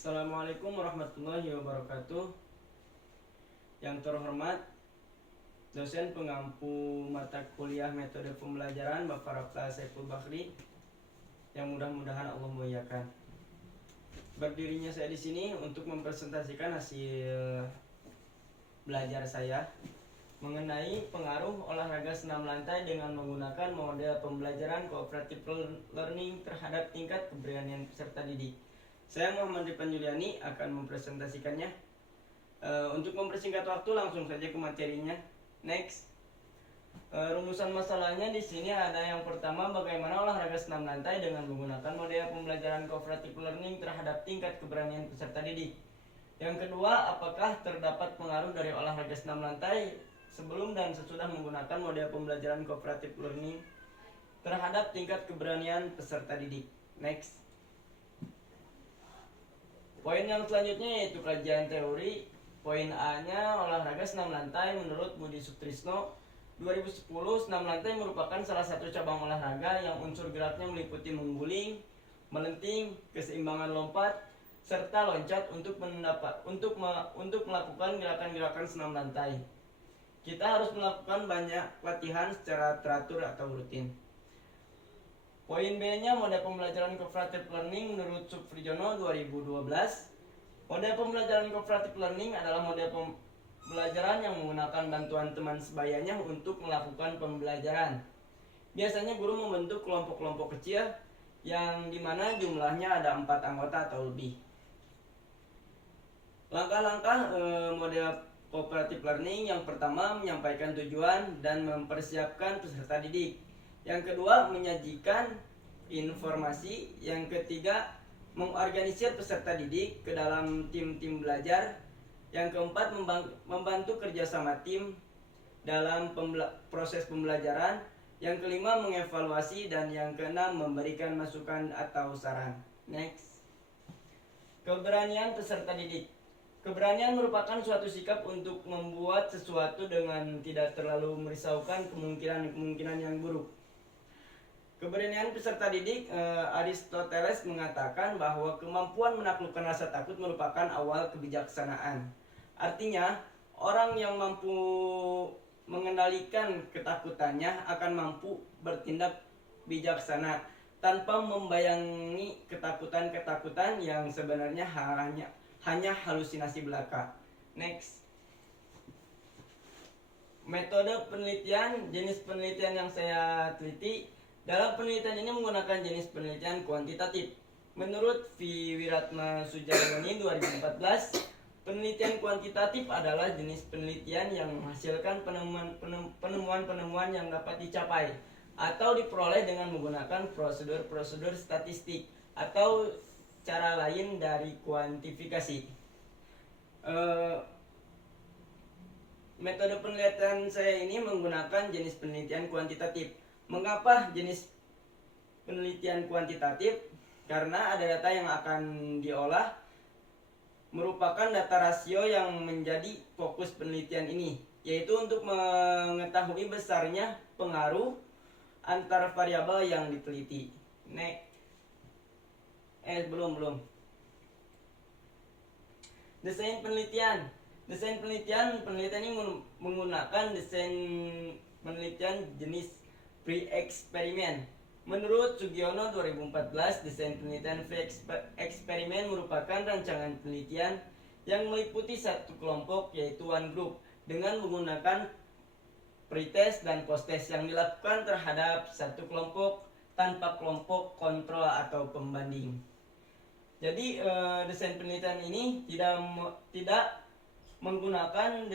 Assalamualaikum warahmatullahi wabarakatuh. Yang terhormat dosen pengampu mata kuliah metode pembelajaran Bapak Rapta Saiful Bakhri, yang mudah-mudahan Allah muliakan. Berdirinya saya di sini untuk mempresentasikan hasil belajar saya mengenai pengaruh olahraga senam lantai dengan menggunakan model pembelajaran cooperative learning terhadap tingkat keberanian peserta didik. Saya Muhammad Ripan Juliani akan mempresentasikannya. Untuk mempersingkat waktu, langsung saja ke materinya. Next. Rumusan masalahnya di sini ada yang pertama, bagaimana olahraga senam lantai dengan menggunakan model pembelajaran cooperative learning terhadap tingkat keberanian peserta didik. Yang kedua, apakah terdapat pengaruh dari olahraga senam lantai sebelum dan sesudah menggunakan model pembelajaran cooperative learning terhadap tingkat keberanian peserta didik. Next. Poin yang selanjutnya yaitu kajian teori. Poin A-nya, olahraga senam lantai menurut Budi Sutrisno 2010, senam lantai merupakan salah satu cabang olahraga yang unsur geraknya meliputi mengguling, melenting, keseimbangan lompat, serta loncat untuk melakukan gerakan-gerakan senam lantai. Kita harus melakukan banyak latihan secara teratur atau rutin. Poin B-nya, model pembelajaran cooperative learning menurut Suprijono 2012. Model pembelajaran cooperative learning adalah model pembelajaran yang menggunakan bantuan teman sebayanya untuk melakukan pembelajaran. Biasanya guru membentuk kelompok-kelompok kecil yang dimana jumlahnya ada 4 anggota atau lebih. Langkah-langkah model cooperative learning: yang pertama, menyampaikan tujuan dan mempersiapkan peserta didik. Yang kedua, menyajikan informasi. Yang ketiga, mengorganisir peserta didik ke dalam tim-tim belajar. Yang keempat, membantu kerjasama tim dalam proses pembelajaran. Yang kelima, mengevaluasi. Dan yang keenam, memberikan masukan atau saran. Next. Keberanian peserta didik. Keberanian merupakan suatu sikap untuk membuat sesuatu dengan tidak terlalu merisaukan kemungkinan-kemungkinan yang buruk. Keberanian peserta didik, Aristoteles mengatakan bahwa kemampuan menaklukkan rasa takut merupakan awal kebijaksanaan. Artinya, orang yang mampu mengendalikan ketakutannya akan mampu bertindak bijaksana tanpa membayangi ketakutan-ketakutan yang sebenarnya hanya halusinasi belaka. Next. Metode penelitian, jenis penelitian yang saya teliti. Dalam penelitian ini menggunakan jenis penelitian kuantitatif. Menurut V. Wiratma Sujarwani 2014, penelitian kuantitatif adalah jenis penelitian yang menghasilkan penemuan-penemuan yang dapat dicapai atau diperoleh dengan menggunakan prosedur-prosedur statistik atau cara lain dari kuantifikasi. Metode penelitian saya ini menggunakan jenis penelitian kuantitatif. Mengapa jenis penelitian kuantitatif? Karena ada data yang akan diolah merupakan data rasio yang menjadi fokus penelitian ini, yaitu untuk mengetahui besarnya pengaruh antar variabel yang diteliti. Belum. Desain penelitian. Penelitian ini menggunakan desain penelitian jenis pre-eksperimen. Menurut Sugiono 2014, desain penelitian pre-eksperimen merupakan rancangan penelitian yang meliputi satu kelompok, yaitu one group, dengan menggunakan pretest dan posttest yang dilakukan terhadap satu kelompok tanpa kelompok kontrol atau pembanding. Jadi desain penelitian ini tidak menggunakan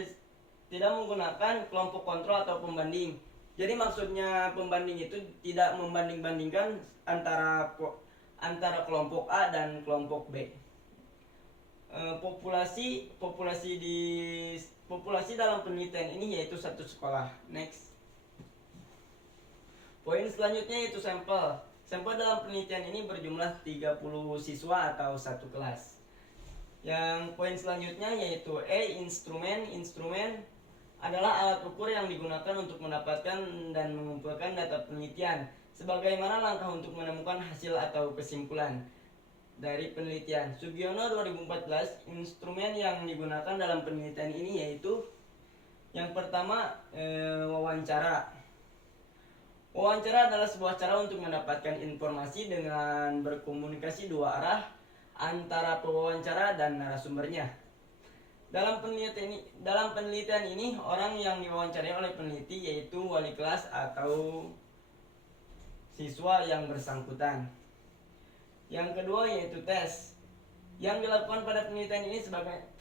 kelompok kontrol atau pembanding. Jadi maksudnya pembanding itu tidak membanding-bandingkan antara kelompok A dan kelompok B. Populasi dalam penelitian ini yaitu satu sekolah. Next. Poin selanjutnya yaitu sampel. Sampel dalam penelitian ini berjumlah 30 siswa atau satu kelas. Yang poin selanjutnya yaitu instrumen adalah alat ukur yang digunakan untuk mendapatkan dan mengumpulkan data penelitian, sebagaimana langkah untuk menemukan hasil atau kesimpulan. dari penelitian. Sugiono 2014, instrumen yang digunakan dalam penelitian ini yaitu yang pertama wawancara. Wawancara adalah sebuah cara untuk mendapatkan informasi dengan berkomunikasi dua arah antara pewawancara dan narasumbernya. Dalam penelitian ini orang yang diwawancarai oleh peneliti yaitu wali kelas atau siswa yang bersangkutan. Yang kedua yaitu tes. Yang dilakukan pada penelitian ini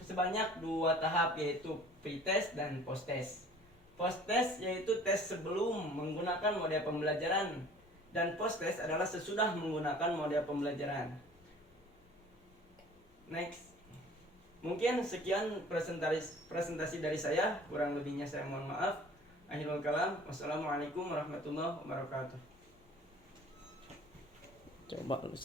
sebanyak 2 tahap, yaitu pre-test dan post-test. Post-test yaitu tes sebelum menggunakan model pembelajaran, dan post-test adalah sesudah menggunakan model pembelajaran. Next. Mungkin sekian presentasi dari saya, kurang lebihnya saya mohon maaf. Akhirul kalam, wassalamualaikum warahmatullahi wabarakatuh. Coba lu